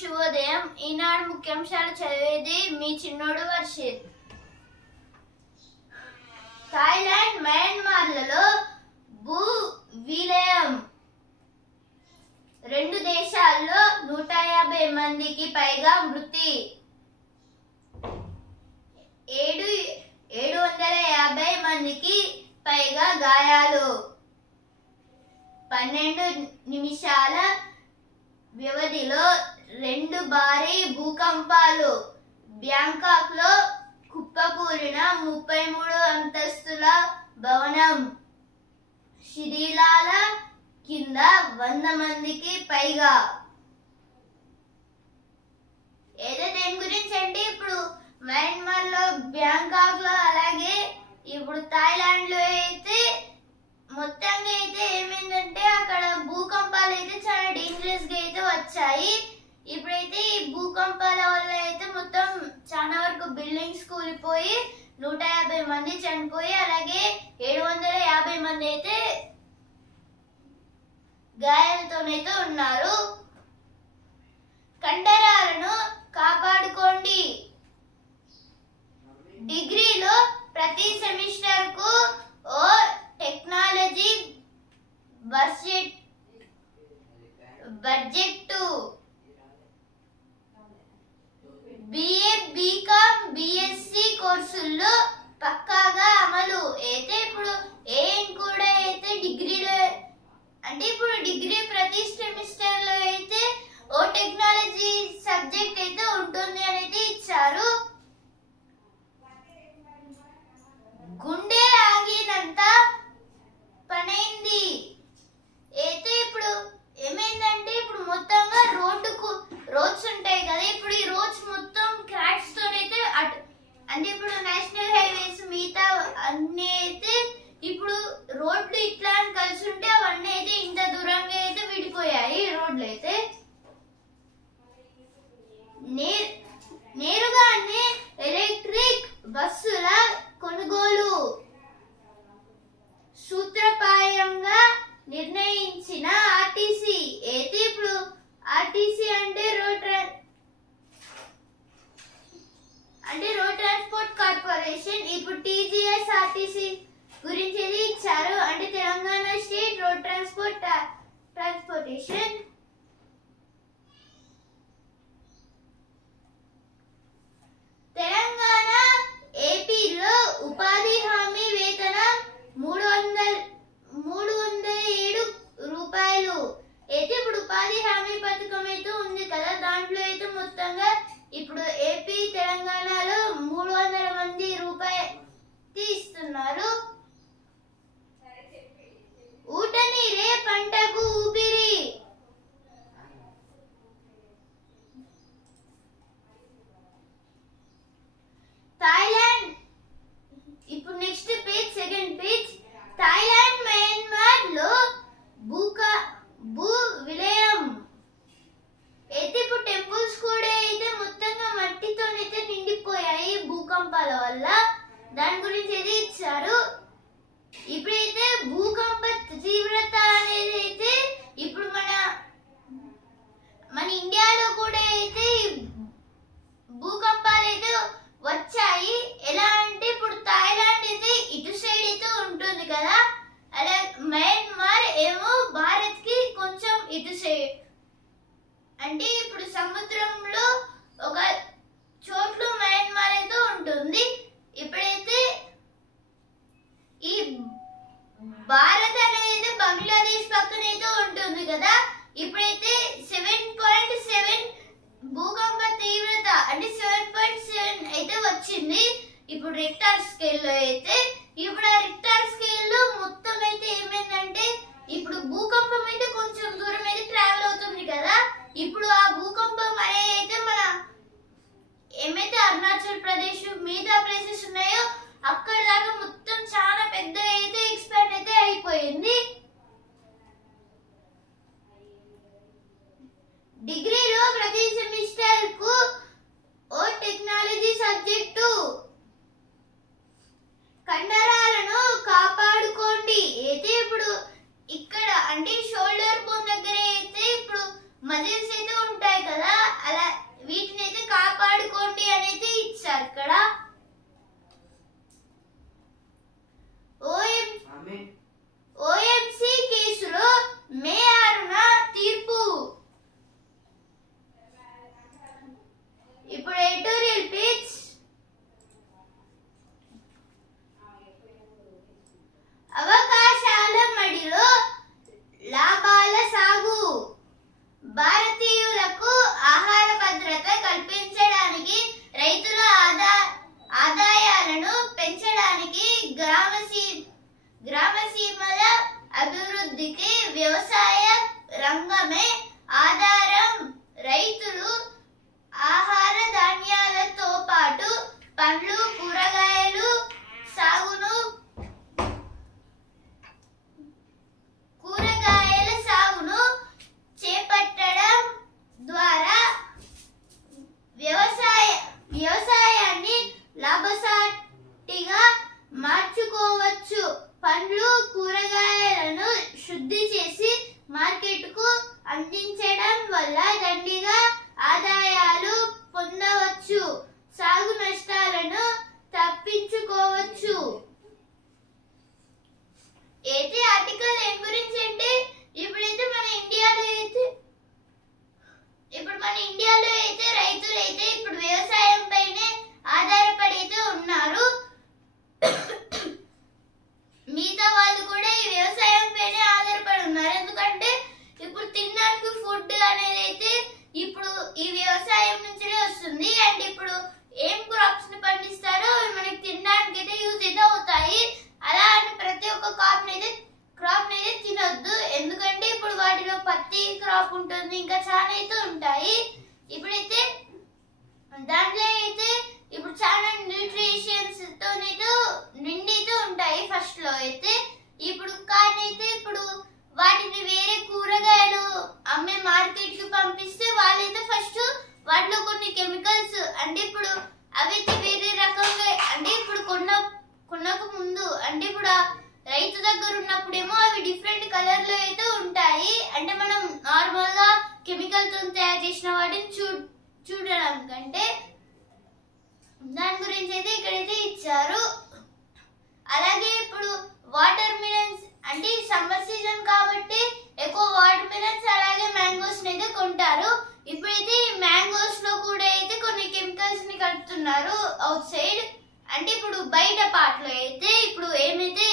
శుభోదయం. ఈనాడు ముఖ్యాంశాలు చదివేది మీ చిన్నోడు వర్షిత్. థాయిలాండ్, మయన్మార్లలో భూ విలయం. రెండు దేశాల్లో 150 మందికి పైగా మృతి. 750 మందికి పైగా గాయాలు. 12 నిమిషాల వ్యవధిలో 2 భారీ భూకంపాలు. బ్యాంకాక్ లో కుప్పకూలిన 33 అంతస్తుల భవనం. శిథిలాల కింద 100 మందికి పైగా. ఏదో దేని గురించి అంటే ఇప్పుడు మయన్మార్ లో, బ్యాంకాక్ లో, అలాగే ఇప్పుడు థాయిలాండ్ లో అయితే మొత్తంగా అయితే ఏమైందంటే అక్కడ భూకంపాలు అయితే చాలా డేంజరస్ గా అయితే వచ్చాయి. ఇప్పుడైతే ఈ భూకంపాల వల్ల అయితే మొత్తం చాలా వరకు బిల్డింగ్స్ కూలిపోయి 150 మంది చనిపోయి, అలాగే 750 మంది అయితే గాయాలతోనైతే ఉన్నారు. కండరాలను కాపాడుకోండి. డిగ్రీలో ప్రతి సెమిస్టర్ కు ఓ technology budget. BA, BCom, BSc కోర్సుల్లో పక్కాగా అమలు. అయితే ఇప్పుడు ఏం కూడా అయితే డిగ్రీలో అంటే ఇప్పుడు డిగ్రీ ప్రతి సెమిస్టర్ లో అయితే ఓ టెక్నాలజీ సబ్జెక్ట్ అయితే ఉంటుంది అని అయితే ఇచ్చారు. గుండె ఆగినంత పనైంది. అయితే ఇప్పుడు ఏమైందంటే ఇప్పుడు మొత్తంగా రోడ్స్ ఉంటాయి కదా, ఇప్పుడు ఈ రోడ్స్ మొత్తం క్రాక్స్ తోనైతే అంటే ఇప్పుడు నేషనల్ హైవేస్ మిగతా అన్ని అయితే ఇప్పుడు రోడ్లు ఇట్లా అని కలిసి ఉంటే అవన్నీ అయితే ఇంత దూరంగా అయితే విడిపోయాయి రోడ్లు అయితే. నేరుగానే ఎలక్ట్రిక్ బస్సుల కొనుగోలు సూత్రప్రాయంగా నిర్ణయించిన ఆర్టీసీ. అయితే ఇప్పుడు ఆర్టీసీ అంటే రోడ్ ట్రాన్స్పోర్ట్ కార్పొరేషన్. ఇప్పుడు టీజీఎస్ ఆర్టీసీ గురించి ఇచ్చారు. అంటే Telangana state road transportation. Telangana, ఏపీలో ఉపాధి హామీ వేతనం 307 రూపాయలు. అయితే ఇప్పుడు ఉపాధి హామీ పథకం అయితే ఉంది కదా, దాంట్లో అయితే మొత్తంగా ఇప్పుడు ఏపీ, తెలంగాణలో 300 మంది రూపాయలు ఇస్తున్నారు. ఊటనీరే పంటకు ఊపిరి. థాయిలాండ్. ఇప్పుడు next page, second page. Thailand, Myanmar లో భూ విలయం. అయితే ఇప్పుడు టెంపుల్స్ కూడా అయితే మొత్తంగా మట్టితోనైతే నిండిపోయాయి భూకంపాల వల్ల. దాని గురించి అయితే ఇచ్చారు. ఇప్పుడైతే భూకంప తీవ్రత అనేది అయితే ఇప్పుడు మన ఇండియాలో కూడా అయితే భూకంపాలు అయితే వచ్చాయి. ఎలా అంటే ఇప్పుడు థాయిలాండ్ అయితే ఇటు సైడ్ అయితే ఉంటుంది కదా, అలా మయన్మార్ ఏమో భారత్ కి కొంచెం ఇటు సైడ్. అంటే ఇప్పుడు సముద్రంలో ఒక చోట్లు మయన్మార్ అయితే ఉంటుంది. ఇప్పుడైతే ఈ భారత్ అనేది బంగ్లాదేశ్ పక్కన అయితే ఉంటుంది కదా. ఇప్పుడైతే 7.7 భూకంప తీవ్రత అంటే 7.7 అయితే వచ్చింది ఇప్పుడు రిక్టర్ స్కేల్ లో అయితే. ఇప్పుడు ఆ రిక్టర్ స్కేల్ లో మొత్తం అయితే ఏమైందంటే ఇప్పుడు భూకంపం అయితే కొంచెం దూరం అయితే ట్రావెల్ అవుతుంది కదా. ఇప్పుడు ఆ భూకంపం అనేది అయితే మన ఏమైతే అరుణాచల్ ప్రదేశ్ మిగతా ప్లేసెస్ ఉన్నాయో అక్కడ దాకా మొత్తం చాలా పెద్ద అయితే ఎక్స్పాండ్ అయితే అయిపోయింది. డిగ్రీలో ప్రతి సెమిస్టర్ కు ఓ టెక్నాలజీ సబ్జెక్టు. కండరాలను కాపాడుకోండి. అయితే ఇప్పుడు ఇక్కడ అంటే షోల్డర్ బోన్ దగ్గర అయితే ఇప్పుడు మజిల్స్ అయితే ఉంటాయి కదా, అలా వీటిని అయితే కాపాడుకోండి అనేది ఇచ్చారు ఇక్కడ. ఓఎంసీ కేసులో మే 6న తీర్పు. ఇప్పుడు ఎడిటోరియల్ పేజ్. అవకాశాల మడిలో లాభాల సాగు. భారతీయులకు ఆహార భద్రత కల్పించడానికి, రైతుల ఆదాయాలను పెంచడానికి, గ్రామసీమల అభివృద్ధికి వ్యవసాయ రంగమే ఆధారం. రైతులు ఆహార ధాన్యాలతో పాటు పండ్లు, కూరగాయలు సాగును చేపట్టడం ద్వారా వ్యవసాయాన్ని లాభసాటిగా మార్చుకోవచ్చు. పండ్లు, కూరగాయలను శుద్ధి చేసి మార్కెట్కు అందించడం వల్ల దండిగా ఆదాయాలు పొందవచ్చు. సాగు నష్టాలను తప్పించుకోవచ్చు. అయితే ఆర్టికల్ ఏం గురించి అంటే ఇప్పుడైతే మన ఇండియాలో అయితే రైతులు అయితే ఇప్పుడు వ్యవసాయం పైనే ఆధారపడి అయితే ఉన్నారు. మిగతా వాళ్ళు కూడా ఈ వ్యవసాయం పైనే ఆధారపడి ఉన్నారు. ఎందుకంటే ఇప్పుడు తినడానికి ఫుడ్ అనేది అయితే ఇప్పుడు ఈ వ్యవసాయం నుంచే వస్తుంది. అండ్ ఇప్పుడు ఏం క్రాప్స్ ని పండిస్తారో మనకి తినడానికి అయితే యూజ్ అయితే అవుతాయి. అలా అని ప్రతి ఒక్క క్రాప్ అయితే తినొద్దు. ఎందుకంటే ఇప్పుడు వాటిలో పత్తి క్రాప్ ఉంటుంది, ఇంకా చాలా అయితే ఉంటాయి. ఇప్పుడైతే దాంట్లో అయితే ఇప్పుడు చాలా న్యూట్రిషన్స్ తో నిండితో ఉంటాయి ఫస్ట్ లో అయితే. ఇప్పుడు కానీ అయితే ఇప్పుడు వాటిని వేరే కూరగాయలు అమ్మే మార్కెట్ కి పంపిస్తే వాళ్ళైతే ఫస్ట్ వాటిలో కొన్ని కెమికల్స్ అంటే ఇప్పుడు అవైతే వేరే రకంగా అంటే ఇప్పుడు కొనక ముందు అంటే ఇప్పుడు రైతు దగ్గర ఉన్నప్పుడేమో అవి డిఫరెంట్ కలర్ లో అయితే ఉంటాయి. అంటే మనం నార్మల్ గా కెమికల్ తో తయారు చేసిన వాటిని చూడడం కంటే దాని గురించి అయితే ఇక్కడైతే ఇచ్చారు. అలాగే ఇప్పుడు వాటర్ మిలన్స్ అంటే సమ్మర్ సీజన్ కాబట్టి ఎక్కువ వాటర్ మిలన్స్ అలాగే మ్యాంగోస్ అయితే కొంటారు. ఇప్పుడైతే ఈ మ్యాంగోస్ లో కూడా అయితే కొన్ని కెమికల్స్ ని కలుపుతున్నారు అవుట్ సైడ్. అంటే ఇప్పుడు బయట పార్ట్ లో అయితే ఇప్పుడు ఏమైతే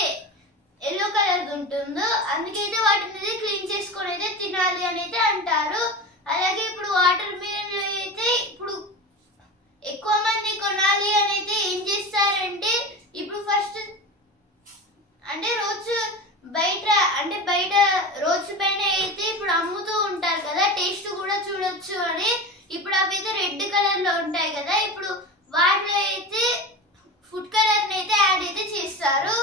ఎల్లో కలర్ ఉంటుందో అందుకైతే వాటిని క్లీన్ చేసుకొని అయితే తినాలి అని అయితే అంటారు. అలాగే ఇప్పుడు వాటర్ మిలన్ లో అయితే ఇప్పుడు ఎక్కువ మంది కొనాలి అని అయితే ఏం చేస్తారంటే ఇప్పుడు ఫస్ట్ అంటే బయట రోడ్స్ పైన అయితే ఇప్పుడు అమ్ముతూ ఉంటారు కదా, టేస్ట్ కూడా చూడొచ్చు అని. ఇప్పుడు అవి అయితే రెడ్ కలర్ లో ఉంటాయి కదా, ఇప్పుడు వాటిలో అయితే ఫుడ్ కలర్ ని అయితే యాడ్ అయితే చేస్తారు.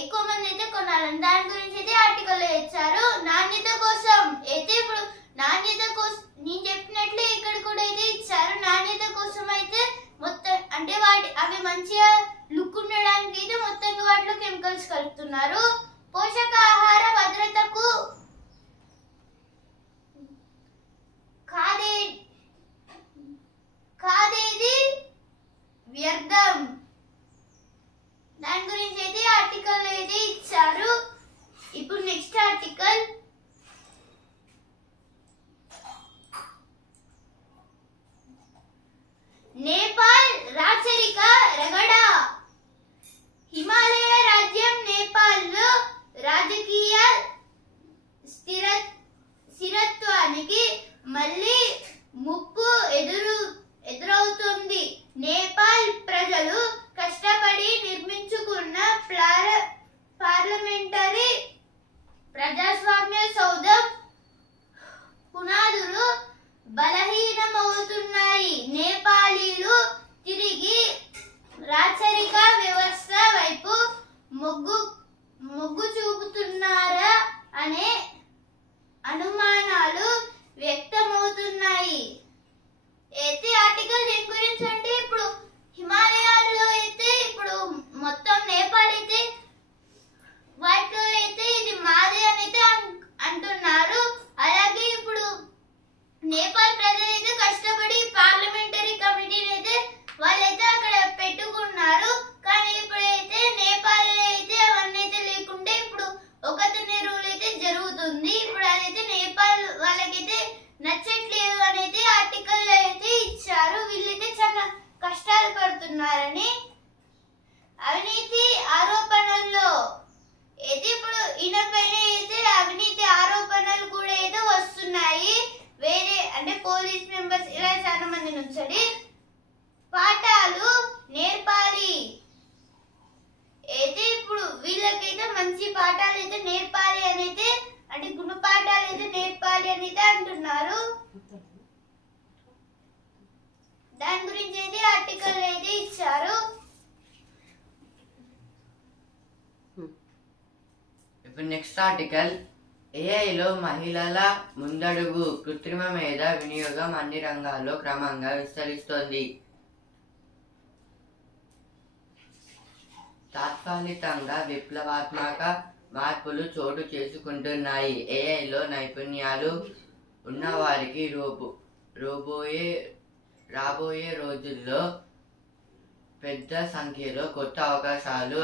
ఎక్కువ మంది అయితే కొనాలని దాని గురించి అయితే ఆర్టికల్ లో ఇచ్చారు. నాణ్యత కోసం అయితే ఇప్పుడు నాణ్యత కోసం నేను చెప్పినట్లు ఇక్కడ కూడా అయితే ఇచ్చారు. నాణ్యత కోసం అయితే మొత్తం అంటే అవి మంచిగా లుక్ ఉండడానికి అయితే మొత్తంగా వాటిలో కెమికల్స్ కలుపుతున్నారు. పోషకాహార భద్రతకు కాదేది వ్యర్థం. దాని గురించి అయితే ఆర్టికల్ అయితే ఇచ్చారు. ఇప్పుడు నెక్స్ట్ ఆర్టికల్ నేపాల్ రాచరిక రగడ. హిమాలయ రాజ్యం నేపాల్ లో రాజకీయ స్థిరత్వానికి మళ్ళీ ముప్పు ఎదురవుతుంది. నేపాల్ ప్రజలు కష్టపడి నిర్మించుకున్న పార్లమెంటరీ ప్రజాస్వామ్య సౌధం పునాదులు బలహీనమవుతున్నాయి. నేపాలీలు తిరిగి రాచరిక వ్యవస్థ వైపు మొగ్గు చూపుతున్నారా అనే అనుమానాలు వ్యక్తమవుతున్నాయి. అయితే ఆర్టికల్ దేని గురించి అంటే ఇప్పుడు హిమాలయాల్లో అయితే ఇప్పుడు మొత్తం నేపాల్ అయితే వాటిలో అయితే ఇది మాది అని అయితే అంటున్నారు. అలాగే ఇప్పుడు నచ్చట్లేదు అనేది ఆర్టికల్ అయితే ఇచ్చారు. వీళ్ళైతే చాలా కష్టాలు పడుతున్నారని. అవినీతి ఆరోపణల్లో అయితే ఇప్పుడు ఈయనపైన అయితే అవినీతి ఆరోపణలు కూడా అయితే వస్తున్నాయి. వేరే అంటే పోలీస్ మెంబర్స్ ఇలా చాలా మంది నుంచి పాఠాలు నేర్పాలి. అయితే ఇప్పుడు వీళ్ళకైతే మంచి పాఠాలు అయితే నేర్పాలి అని అయితే అంటే గుణపాఠాలు అయితే నేర్పాలి అని అయితే అంటున్నారు. దాని గురించి అయితే ఆర్టికల్ అయితే ఇచ్చారు. ఇప్పుడు నెక్స్ట్ ఆర్టికల్, ఏఐలో మహిళల ముందడుగు, కృత్రిమ మేధ వినియోగం అన్ని రంగాల్లో క్రమంగా విస్తరిస్తోంది. తాత్కాలికంగా విప్లవాత్మక మార్పులు చోటు చేసుకుంటున్నాయి. ఏఐలో నైపుణ్యాలు ఉన్నవారికి రాబోయే రోజుల్లో పెద్ద సంఖ్యలో కొత్త అవకాశాలు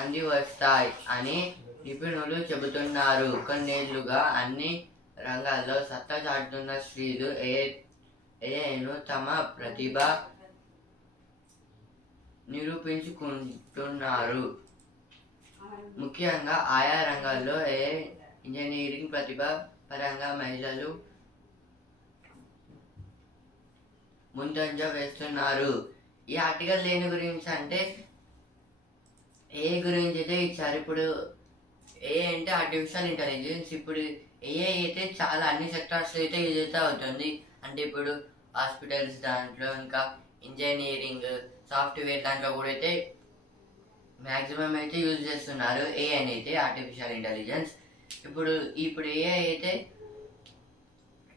అందివస్తాయి అని నిపుణులు చెబుతున్నారు. కొన్నేళ్లుగా అన్ని రంగాల్లో సత్తా చాటుతున్న స్త్రీలు ఏఐను తమ ప్రతిభ నిరూపించుకుంటున్నారు. ముఖ్యంగా ఆయా రంగాల్లో ఏఐ ఇంజనీరింగ్ ప్రతిభ పరంగా మహిళలు ముందంజ వేస్తున్నారు. ఈ ఆర్టికల్ దేని గురించి అంటే ఏఐ గురించి అయితే ఇచ్చారు. ఇప్పుడు ఏఐ అంటే ఆర్టిఫిషియల్ ఇంటెలిజెన్స్. ఇప్పుడు ఏఐ అయితే చాలా అన్ని సెక్టార్స్ అయితే యూజ్ అయితే అవుతుంది. అంటే ఇప్పుడు హాస్పిటల్స్ దాంట్లో, ఇంకా ఇంజనీరింగ్, సాఫ్ట్వేర్ దాంట్లో కూడా అయితే మ్యాక్సిమం అయితే యూజ్ చేస్తున్నారు ఏఐ అయితే, ఆర్టిఫిషియల్ ఇంటెలిజెన్స్. ఇప్పుడు ఏఐ అయితే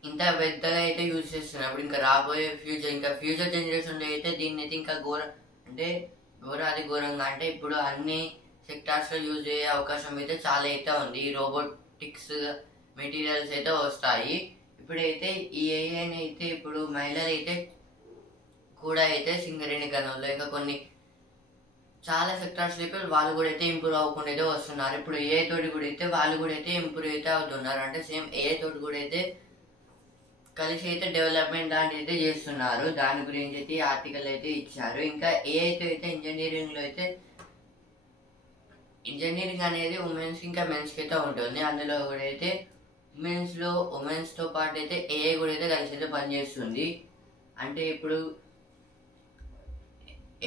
ఇంత పెద్దగా అయితే యూజ్ చేస్తున్నప్పుడు ఇంకా రాబోయే ఫ్యూచర్ జనరేషన్లో అయితే దీన్ని అయితే ఇంకా ఘోరంగా అంటే ఇప్పుడు అన్ని సెక్టార్స్ లో యూజ్ అయ్యే అవకాశం అయితే చాలా అయితే ఉంది. రోబోటిక్స్ మెటీరియల్స్ అయితే వస్తాయి. ఇప్పుడైతే ఈ ఏఐ అయితే ఇప్పుడు మహిళలు అయితే కూడా అయితే సింగరేణి గనుల్లో ఇంకా కొన్ని చాలా సెక్టార్స్ లో వాళ్ళు కూడా అయితే ఇంప్రూవ్ అవ్వకుండా అయితే వస్తున్నారు. ఇప్పుడు ఏఐ తోటి కూడా అయితే వాళ్ళు కూడా అయితే ఇంప్రూవ్ అయితే అవుతున్నారు. అంటే సేమ్ ఏఐ తోటి కూడా అయితే కలిసి అయితే డెవలప్మెంట్ లాంటి అయితే చేస్తున్నారు. దాని గురించి అయితే ఆర్టికల్ అయితే ఇచ్చారు. ఇంకా ఏఐతో అయితే ఇంజనీరింగ్ అనేది ఉమెన్స్ ఇంకా మెన్స్ కి అయితే ఉంటుంది. అందులో కూడా అయితే ఉమెన్స్ తో పాటు అయితే ఏఐ కూడా అయితే కలిసి అయితే పనిచేస్తుంది. అంటే ఇప్పుడు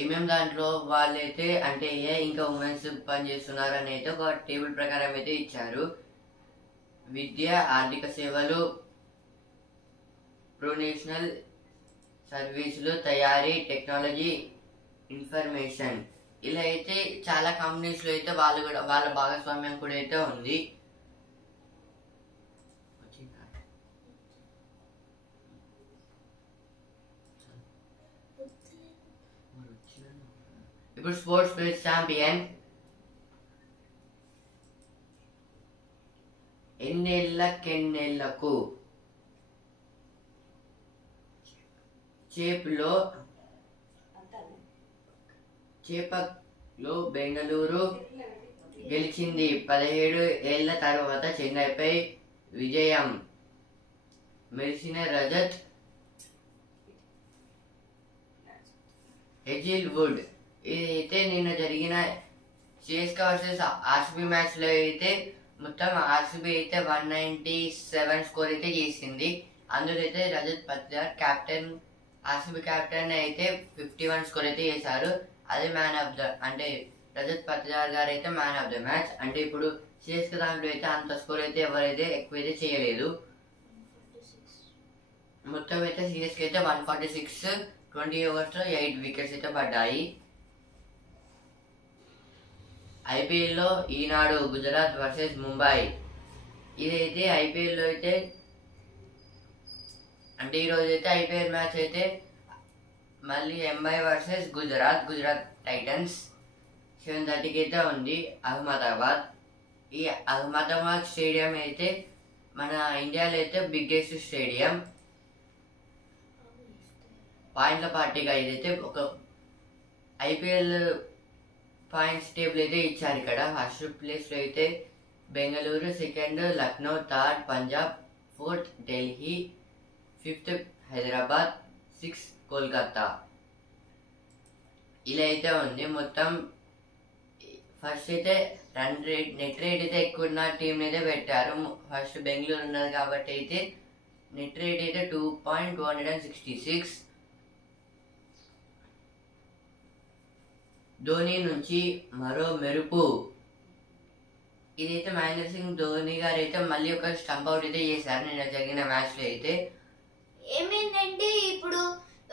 ఏమేమి దాంట్లో వాళ్ళైతే అంటే ఏఐ ఇంకా ఉమెన్స్ పనిచేస్తున్నారు అని అయితే ఒక టేబుల్ ప్రకారం అయితే ఇచ్చారు. విద్య, ఆర్థిక సేవలు, ప్రొఫెషనల్ సర్వీసులు, తయారీ, టెక్నాలజీ, ఇన్ఫర్మేషన్, ఇలా అయితే చాలా కంపెనీస్ లో అయితే వాళ్ళ భాగస్వామ్యం కూడా అయితే ఉంది. ఇప్పుడు స్పోర్ట్స్ ప్లేస్ ఛాంపియన్ ఎన్నేళ్లకు చేపలో బెంగళూరు గెలిచింది. 17 ఏళ్ల తర్వాత చెన్నైపై విజయం. మెరిసిన రజత్ హెజిల్వుడ్. ఇదైతే నిన్న జరిగిన సిఎస్కే వర్సెస్ ఆర్సీబీ మ్యాచ్ లో అయితే మొత్తం ఆర్సీబీ అయితే 197 స్కోర్ అయితే చేసింది. అందులో అయితే రజత్ పటిదార్ ఆర్సీబీ కెప్టెన్ అయితే 51 స్కోర్ అయితే చేశారు. అదే అంటే రజత్ పటిదార్ గారు అయితే మ్యాన్ ఆఫ్ ద మ్యాచ్. అంటే ఇప్పుడు సిఎస్కే దాంట్లో అయితే అంత స్కోర్ అయితే ఎవరైతే ఎక్కువైతే చేయలేదు. మొత్తం అయితే సిఎస్కే అయితే 146 20 ఓవర్స్ లో 8 వికెట్స్ అయితే పడ్డాయి. ఐపీఎల్ లో ఈనాడు గుజరాత్ వర్సెస్ ముంబై. ఇదైతే ఐపీఎల్ లో అయితే అంటే ఈ రోజు అయితే ఐపీఎల్ మ్యాచ్ అయితే మళ్ళీ ముంబై వర్సెస్ గుజరాత్ టైటన్స్ 7:30కి అయితే ఉంది అహ్మదాబాద్. ఈ అహ్మదాబాద్ స్టేడియం అయితే మన ఇండియాలో అయితే బిగ్గెస్ట్ స్టేడియం. పాయింట్ల పార్టీగా ఇదైతే ఒక ఐపీఎల్ పాయింట్స్ టేబుల్ అయితే ఇచ్చారు. ఇక్కడ ఫస్ట్ ప్లేస్ లో అయితే Bengaluru, second Lucknow, third Punjab, 4th Delhi, 5th Hyderabad, 6th Kolkata. ఇలా అయితే ఉంది. మొత్తం ఫస్ట్ అయితే నెట్ రేట్ అయితే ఎక్కువ ఉన్న టీం అయితే పెట్టారు. ఫస్ట్ బెంగళూరు ఉన్నది కాబట్టి అయితే నెట్ రేట్ అయితే 2.266. ధోని నుంచి మరో మెరుపు. ఇదైతే మహేంద్ర సింగ్ ధోని గారు అయితే మళ్ళీ ఒక స్టంప్ అవుట్ అయితే చేశారు నిన్న జరిగిన మ్యాచ్ లో అయితే. ఏమైందంటే ఇప్పుడు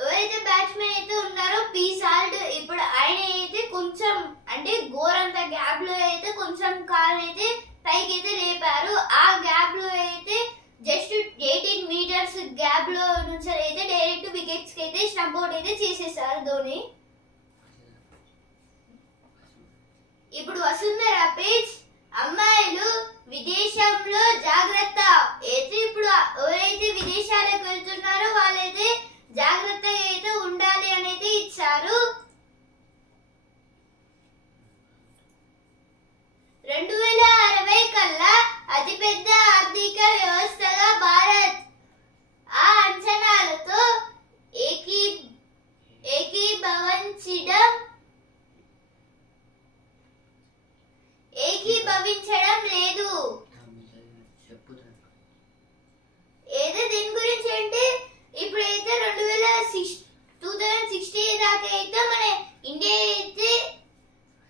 ఎవరైతే బ్యాట్స్మెన్ అయితే ఉన్నారో పీసాల్ట్, ఇప్పుడు ఆయన అయితే కొంచెం అంటే ఘోరంత గ్యాప్ లో అయితే కొంచెం కాల్ అయితే పైకి అయితే లేపారు. ఆ గ్యాప్ లో అయితే జస్ట్ 18 మీటర్స్ గ్యాప్ లో నుంచి అయితే డైరెక్ట్ వికెట్స్ కి అయితే స్టంప్ అవుట్ అయితే చేసేసారు ధోని. ఇప్పుడు వసుంధర పేజ్, అమ్మాయిలు విదేశంలో జాగ్రత్త. అయితే ఇప్పుడు ఎవరైతే విదేశాలకు వెళ్తున్నారో వాళ్ళైతే జాగ్రత్తగా అయితే ఉండాలి అని అయితే ఇచ్చారు. 2060 కల్లా అతిపెద్ద ఆర్థిక వ్యవస్థగా భారత్ ఆ అంచనాలతో ఏకీభవించడం లేదు. ఏదో దీని గురించి అంటే ఇప్పుడైతే 2060 దాకా అయితే మన ఇండియా అయితే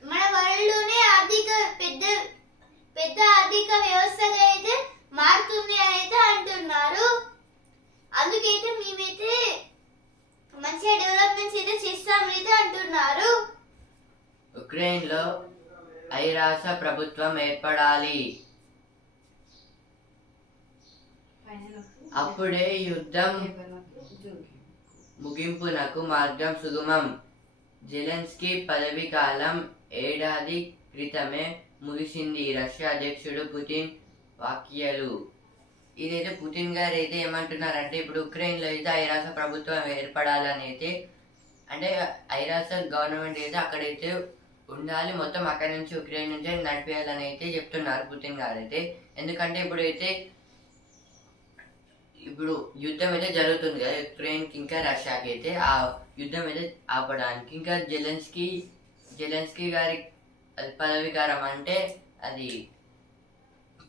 మన వరల్డ్ లోనే పెద్ద ఆర్థిక వ్యవస్థగా అయితే మారుతుంది అని అయితే అంటున్నారు. అందుకైతే మేమైతే మంచిగా డెవలప్మెంట్స్ అయితే చేస్తామని అయితే అంటున్నారు. ఉక్రెయిన్ లో ఐరాస ప్రభుత్వం ఏర్పడాలి, అప్పుడే యుద్ధం ముగింపునకు మార్గం సుగమం. జెలెన్స్కీ పదవి కాలం ఏడాది క్రితమే ముగిసింది. రష్యా అధ్యక్షుడు పుతిన్ వ్యాఖ్యలు. ఇదైతే పుతిన్ గారు అయితే ఏమంటున్నారంటే ఇప్పుడు ఉక్రెయిన్ లో అయితే ఐరాస ప్రభుత్వం ఏర్పడాలని అయితే, అంటే ఐరాస గవర్నమెంట్ అయితే అక్కడైతే ఉండాలి, మొత్తం అక్కడి నుంచి ఉక్రెయిన్ నుంచి నడిపేయాలని అయితే చెప్తున్నారు పుతిన్ గారు అయితే. ఎందుకంటే ఇప్పుడు యుద్ధం అయితే జరుగుతుంది కదా ఉక్రెయిన్ కి ఇంకా రష్యాకి అయితే, ఆ యుద్ధం అయితే ఆపడానికి ఇంకా జెలెన్స్కీ గారి పదవీకారం అంటే అది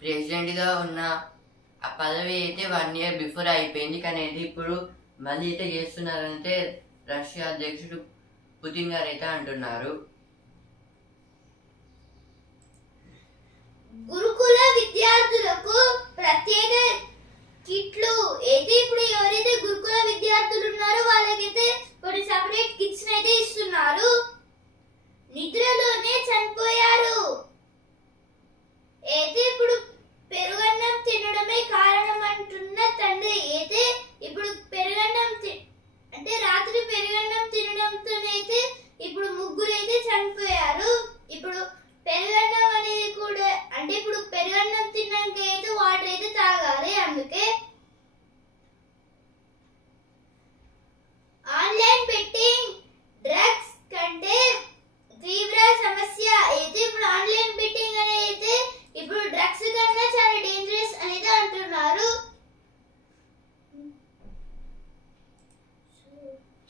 ప్రెసిడెంట్ గా ఉన్న ఆ పదవి అయితే 1 year బిఫోర్ అయిపోయింది. కానీ అయితే ఇప్పుడు మళ్ళీ అయితే చేస్తున్నారంటే రష్యా అధ్యక్షుడు పుతిన్ గారు అయితే అంటున్నారు. గురుకుల విద్యార్థులకు ప్రత్యేక కిట్లు అయితే ఇప్పుడు ఎవరైతే గురుకుల విద్యార్థులు ఉన్నారో వాళ్ళకైతే కొన్ని సెపరేట్ కిట్స్ అయితే ఇస్తున్నారు. నిద్రలోనే చనిపోయారు. అయితే ఇప్పుడు పెరుగన్నం తినడమే కారణం అంటున్న తండ్రి అయితే ఇప్పుడు అంటే రాత్రి పెరుగన్నం తినడంతోనైతే ఇప్పుడు 3 అయితే చనిపోయారు. ఇప్పుడు పెరుగన్నం అనేది కూడా అంటే ఇప్పుడు పెరుగన్నం తిన్నాక అయితే వాటర్ అయితే తాగాలి. అందుకే ఆన్లైన్ బెట్టింగ్ డ్రగ్స్ కంటే తీవ్ర సమస్య. అయితే ఇప్పుడు ఆన్లైన్ బెట్టింగ్ అనేది అయితే ఇప్పుడు డ్రగ్స్ కన్నా చాలా డేంజరస్ అనేది అంటున్నారు.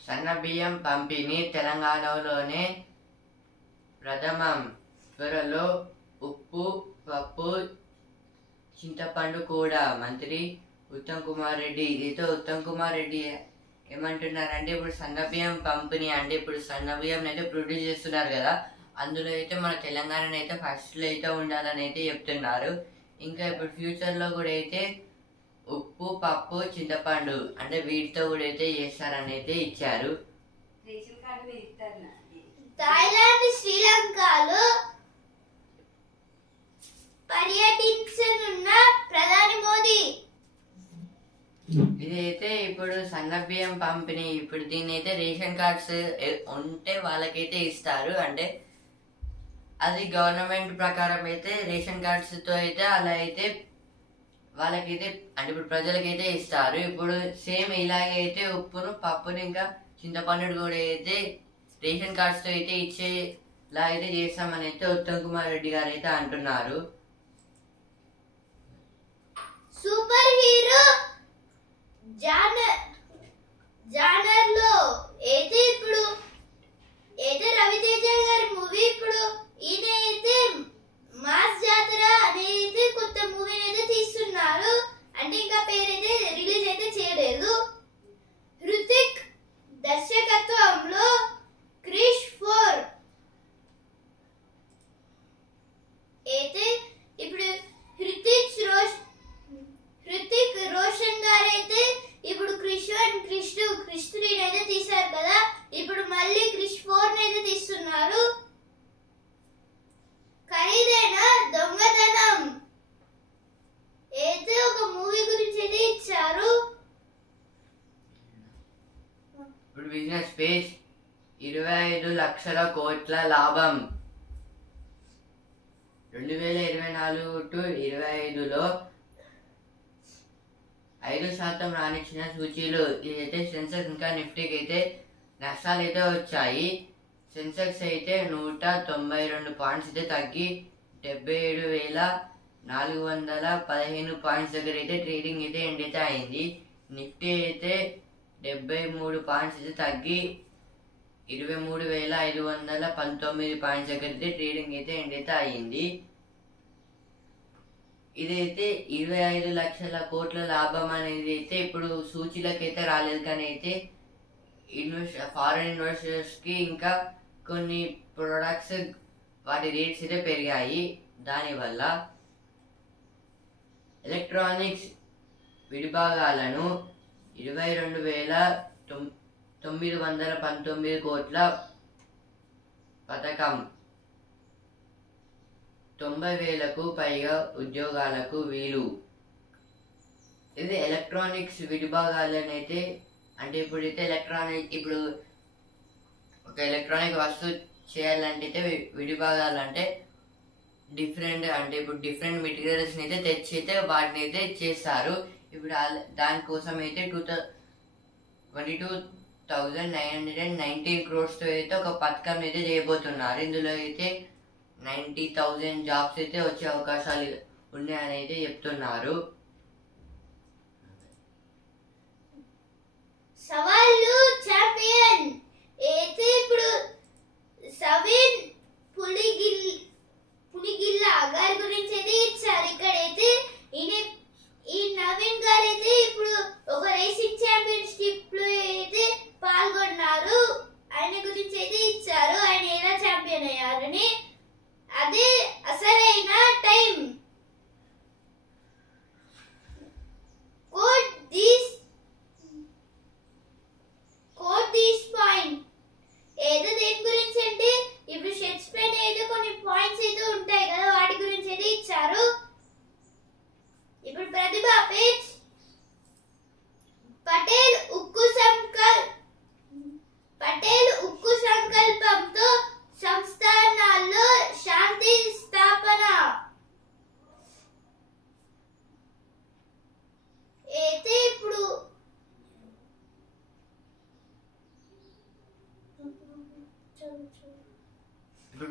సన్న బియ్యం పంపిణీ తెలంగాణలోనే ప్రథమం. త్వరలో ఉప్పు, పప్పు, చింతపండు కూడా. మంత్రి ఉత్తమ్ కుమార్ రెడ్డి. ఇదితో ఉత్తమ్ కుమార్ రెడ్డి ఏమంటున్నారంటే ఇప్పుడు సన్న బియ్యం పంపిణీ అంటే ఇప్పుడు సన్న బియ్యం అయితే ప్రొడ్యూస్ చేస్తున్నారు కదా, అందులో అయితే మన తెలంగాణ అయితే ఫస్ట్ లో అయితే ఉండాలని అయితే చెప్తున్నారు. ఇంకా ఇప్పుడు ఫ్యూచర్ లో కూడా అయితే ఉప్పు, పప్పు, చింతపండు అంటే వీటితో కూడా అయితే చేస్తారని అయితే ఇచ్చారు. థాయిలాండ్, శ్రీలంకలో పర్యటించనున్న ప్రధాని మోదీ. ఇదైతే ఇప్పుడు సన్న బియ్యం పంపిణీ. ఇప్పుడు దీన్ని అయితే రేషన్ కార్డ్స్ ఉంటే వాళ్ళకైతే ఇస్తారు. అంటే అది గవర్నమెంట్ ప్రకారం అయితే రేషన్ కార్డ్స్ తో అయితే అలా అయితే వాళ్ళకైతే అంటే ఇప్పుడు ప్రజలకైతే ఇస్తారు. ఇప్పుడు సేమ్ ఇలాగే అయితే ఉప్పును, పప్పును ఇంకా చింతపండు కూడా అయితే రేషన్ కార్డ్స్ తో అయితే ఇచ్చేలా అయితే చేస్తామని అయితే ఉత్తమ్ కుమార్ రెడ్డి గారు అయితే అంటున్నారు. సూపర్ హీరో బిజినెస్ స్పేస్ 25 లక్షల కోట్ల లాభం. 2024-25లో 5% రాణించిన సూచీలు. ఇదైతే సెన్సెక్స్ ఇంకా నిఫ్టీకి అయితే నష్టాలు అయితే వచ్చాయి. సెన్సెక్స్ అయితే 192 పాయింట్స్ అయితే తగ్గి 77,415 పాయింట్స్ దగ్గర అయితే ట్రేడింగ్ అయితే ఎండ్ అయితే అయింది. నిఫ్టీ అయితే 73 పాయింట్స్ అయితే తగ్గి 23,519 పాయింట్స్ దగ్గర అయితే ట్రేడింగ్ అయితే ఎండ్ అయితే అయింది. ఇదైతే 25 లక్షల కోట్ల లాభం అనేది అయితే ఇప్పుడు సూచీలకైతే రాలేదు, కానీ అయితే ఫారెన్ ఇన్వెస్టర్స్ కి ఇంకా కొన్ని ప్రొడక్ట్స్ వాటి రేట్స్ అయితే పెరిగాయి. దానివల్ల ఎలక్ట్రానిక్స్ విడిభాగాలను 22,919 కోట్ల పథకం, 90,000కు పైగా ఉద్యోగాలకు వీలు. ఇది ఎలక్ట్రానిక్స్ విడిభాగాలనైతే అంటే ఇప్పుడైతే ఇప్పుడు ఒక ఎలక్ట్రానిక్ వస్తువు చేయాలంటే విడిభాగాలంటే డిఫరెంట్ మెటీరియల్స్ అయితే తెచ్చి అయితే వాటిని అయితే చేస్తారు. ఇప్పుడు దానికోసం అయితే 22,919 crores తో అయితే ఒక పథకం అయితే చేయబోతున్నారు. ఇందులో అయితే 90,000 జాబ్స్ అయితే వచ్చే అవకాశాలు ఉన్నాయని అయితే చెప్తున్నారు. సవాళ్ళు ఛాంపియన్ అయితే ఇప్పుడు సవిన్ పులిగిల్లా గారి గురించి అయితే ఇచ్చారు. ఇక్కడైతే ఈ నవీన్ గారు అయితే ఇప్పుడు ఒక రేసింగ్ ఛాంపియన్షిప్ లో అయితే పాల్గొన్నారు. ఆయన గురించి అయితే ఇచ్చారు, ఆయన ఎలా ఛాంపియన్ అయ్యారని. అదే అసలైన టైం. Coat this point. ఏదో దేని గురించి అంటే ఇప్పుడు షెట్స్ పైన ఏదో కొన్ని పాయింట్స్ అయితే ఉంటాయి కదా, వాటి గురించి అయితే ఇచ్చారు. ఇప్పుడు ప్రతిభ పేజ్. పటేల్ ఉక్కు సంకల్పంతో సంస్థానాల్లో శాంతి స్థాపన. అయితే ఇప్పుడు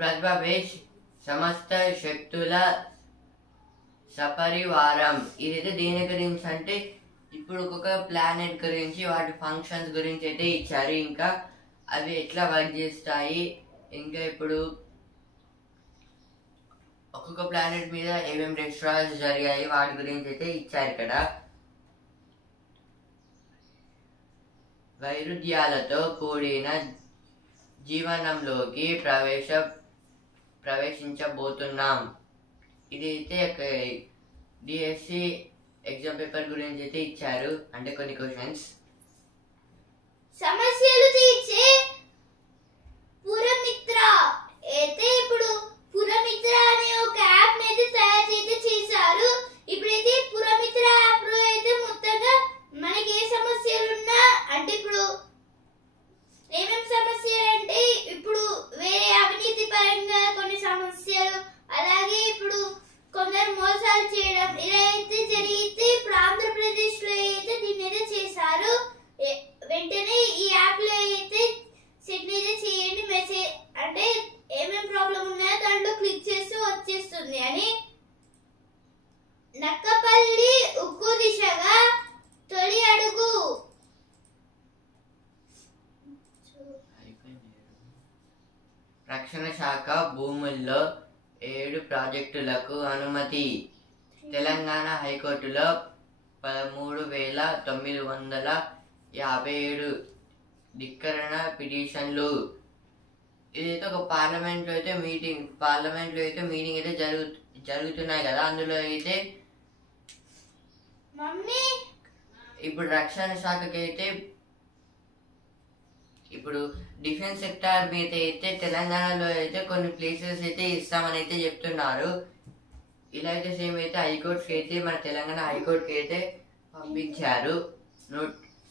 ప్రతిభ పేజ్ సమస్త శక్తుల సపరివారం. ఇదైతే దేని గురించి అంటే ఇప్పుడు ఒక్కొక్క ప్లానెట్ గురించి వాటి ఫంక్షన్స్ గురించి అయితే ఇచ్చారు, ఇంకా అవి ఎట్లా వర్క్ చేస్తాయి, ఇంకా ఇప్పుడు ఒక్కొక్క ప్లానెట్ మీద ఏమేమి రెస్టారెంట్స్ జరిగాయి వాటి గురించి అయితే ఇచ్చారు. ఇక్కడ వైరుధ్యాలతో కూడిన జీవనంలోకి ప్రవేశించబోతున్నాం. ఇదైతే డిఎస్సి ఎగ్జామ్ పేపర్ గురించి అయితే ఇచ్చారు, అంటే కొన్ని క్వశ్చన్స్. సమస్యలు తీర్చే పురమిత్ర. అయితే ఇప్పుడు పురమిత్ర అనే ఒక యాప్ అయితే తయారు చేశారు. ఇప్పుడైతే పురమిత్ర యాప్ లో అయితే మొత్తంగా మనకి ఏ సమస్యలు ఉన్నా అంటే ఇప్పుడు ఏమేమి సమస్యలు అంటే ఇప్పుడు వేరే అవినీతి పరంగా కొన్ని సమస్యలు, అలాగే ఇప్పుడు కొందరు మోసాలు చేయడం ఇలా అయితే జరిగితే ఇప్పుడు ఆంధ్రప్రదేశ్ లో అయితే దీన్ని అయితే చేశారు. వెంటనే ఈ యాప్ లో అయితే సెట్ అయితే చేయండి, మెసేజ్ అంటే ఏమేం ప్రాబ్లం ఉన్నాయో దాంట్లో క్లిక్ చేసి వచ్చేస్తుంది అని. నక్కపల్లి ఉక్కు దిశగా తొలి అడుగు. రక్షణ శాఖ భూముల్లో 7 ప్రాజెక్టులకు అనుమతి. తెలంగాణ హైకోర్టులో 13,957 ధిక్కరణ పిటిషన్లు. ఇదైతే ఒక పార్లమెంట్ లో అయితే మీటింగ్ అయితే జరుగుతున్నాయి కదా, అందులో అయితే ఇప్పుడు రక్షణ శాఖకి అయితే ఇప్పుడు డిఫెన్స్ సెక్టార్ మీద అయితే తెలంగాణలో అయితే కొన్ని ప్లేసెస్ అయితే ఇస్తామని అయితే చెప్తున్నారు. ఇలా అయితే సేమ్ అయితే హైకోర్టుకి అయితే మన తెలంగాణ హైకోర్టుకి అయితే పంపించారు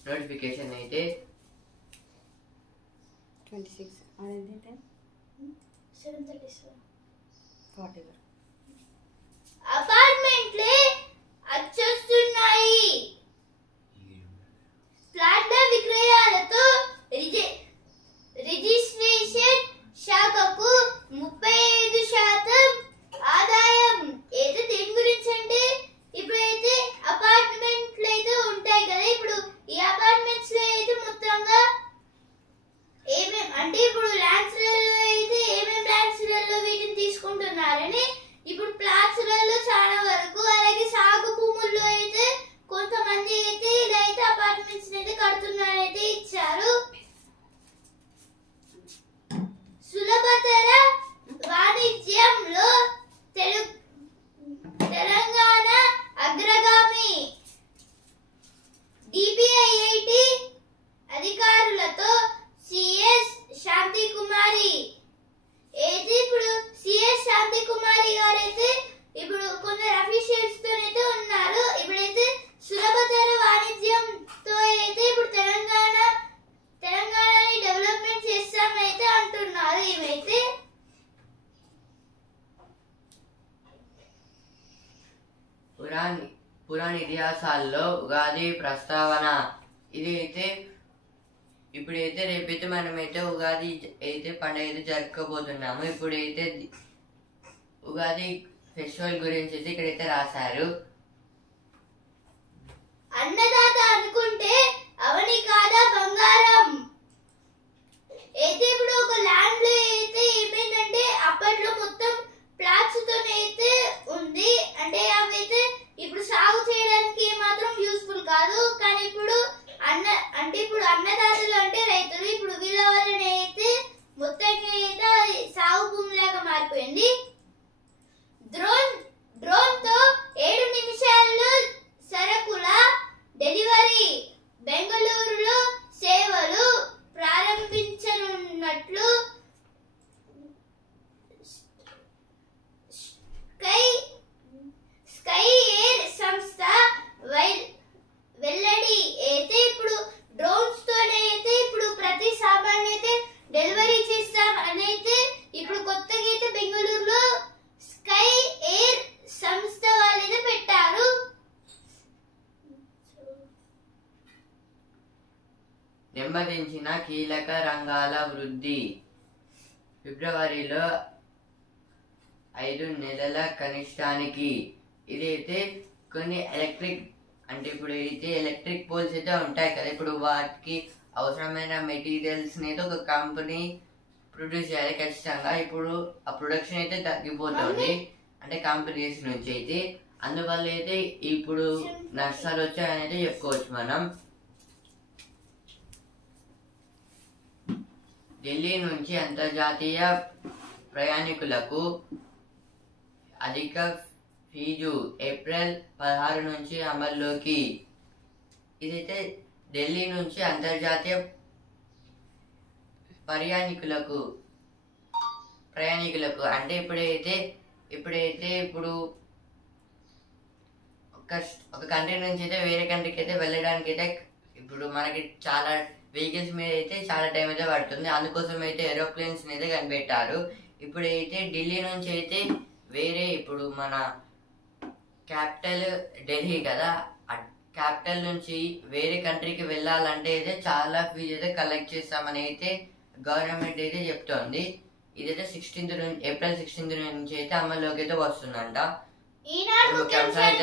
నోటిఫికేషన్ అయితే. 26 అదేంటి టైం 7:37 whatever. అపార్ట్మెంట్లే అచ్చొస్తున్నాయి. ఫ్లాట్ల విక్రయాలతో రిజిస్ట్రేషన్ శాఖకు 35% ఆదాయం. అయితే దేని గురించి అంటే ఇప్పుడైతే అపార్ట్మెంట్లు అయితే ఉంటాయి కదా, ఇప్పుడు ఈ అపార్ట్మెంట్స్ లో అయితే మొత్తంగా అంటే ఇప్పుడు ల్యాండ్స్లలో అయితే ల్యాండ్స్లలో వీటిని తీసుకుంటున్నారని, ఇప్పుడు ప్లాట్స్లలో చాలా వరకు, అలాగే సాగు భూముల్లో అయితే కొంతమంది అయితే ఇలా అయితే అపార్ట్మెంట్స్ అయితే కడుతున్నారైతే ఇచ్చారు. సులభతర వాణిజ్యంలో తెలంగాణ అగ్రగామి. డిపిఐఐటి అధికారులతో సిఎస్ శాంతి కుమారి. అయితే ఇప్పుడు సిఎస్ శాంతి కుమారి గారైతే ఇప్పుడు కొందరు అఫీషియల్స్ తో అయితే ఉన్నారు. ఇప్పుడైతే సులభతర వాణిజ్యంతో అయితే ఇప్పుడు తెలంగాణని డెవలప్మెంట్ చేస్తామైతే అంటున్నారు. ఏమైతే పురాణ ఇతిహాసాల్లో ఉగాది ప్రస్తావన. ఇది అయితే ఇప్పుడైతే రేపైతే మనమైతే ఉగాది అయితే పండుగ అయితే జరుపుకోబోతున్నాము. ఇప్పుడైతే ఉగాది ఫెస్టివల్ గురించి అయితే ఇక్కడైతే రాశారు. అన్నదాత అనుకుంటే అవని కాదా బంగారం. అయితే ఇప్పుడు ఒక ల్యాండ్ లో అయితే ఏమైందంటే అప్పట్లో మొత్తం ప్లాట్స్ తోనైతే ఉంది. అంటే అవైతే ఇప్పుడు సాగు చేయడానికి ఏమాత్రం యూస్ఫుల్ కాదు. కానీ ఇప్పుడు ఇప్పుడు అన్నదాతలు అంటే రైతులు. ఇప్పుడు వీళ్ళ వల్లనే అయితే మొత్తంగా అయితే సాగు భూమిలాగా మారిపోయింది. డ్రోన్ తో 7 నిమిషాల్లో సరుకుల డెలివరీ. బెంగళూరులో సేవలు ప్రారంభించనున్నట్లు స్కై ఎయిర్ సంస్థ వెల్లడి. అయితే ఇప్పుడు డ్రోన్స్ తోనే అయితే ఇప్పుడు ప్రతి సామాన్ అయితే డెలివరీ చేస్తాం అని అయితే ఇప్పుడు కొత్తగా అయితే బెంగళూరులో స్కై ఎయిర్ సంస్థ వాళ్ళైతే పెట్టారు. నెమ్మదించిన కీలక రంగాల వృద్ధి. ఫిబ్రవరిలో 5 నెలల కనిష్టానికి. ఇదైతే కొన్ని ఇప్పుడు అయితే ఎలక్ట్రిక్ పోల్స్ అయితే ఉంటాయి కదా, ఇప్పుడు వాటికి అవసరమైన మెటీరియల్స్ అయితే ఒక కంపెనీ ప్రొడ్యూస్ చేయాలి ఖచ్చితంగా. ఇప్పుడు ఆ ప్రొడక్షన్ అయితే తగ్గిపోతుంది అంటే కంపెనీస్ నుంచి అయితే. అందువల్ల అయితే ఇప్పుడు నష్టాలు వచ్చాయని అయితే చెప్పుకోవచ్చు మనం. ఢిల్లీ నుంచి అంతర్జాతీయ ప్రయాణికులకు అధిక ఫీజు ఏప్రిల్ 16 నుంచి అమల్లోకి. ఇదైతే ఢిల్లీ నుంచి అంతర్జాతీయ ప్రయాణికులకు అంటే ఇప్పుడు ఒక కంట్రీ నుంచి అయితే వేరే కంట్రీకి అయితే వెళ్ళడానికి అయితే ఇప్పుడు మనకి చాలా వెహికల్స్ మీద అయితే చాలా టైం అయితే పడుతుంది. అందుకోసం అయితే ఏరోప్లేన్స్ అయితే కనిపెట్టారు. ఇప్పుడైతే ఢిల్లీ నుంచి అయితే వేరే ఇప్పుడు మన క్యాపిటల్ ఢిల్లీ కదా, క్యాపిటల్ నుంచి వేరే కంట్రీకి వెళ్ళాలంటే అయితే చాలా ఫీజు అయితే కలెక్ట్ చేస్తామని అయితే గవర్నమెంట్ అయితే చెప్తోంది. ఇదైతే ఏప్రిల్ 16 నుంచి అయితే అమల్లోకి అయితే వస్తుందంట. ఈనాడు ముఖ్యాంశాలు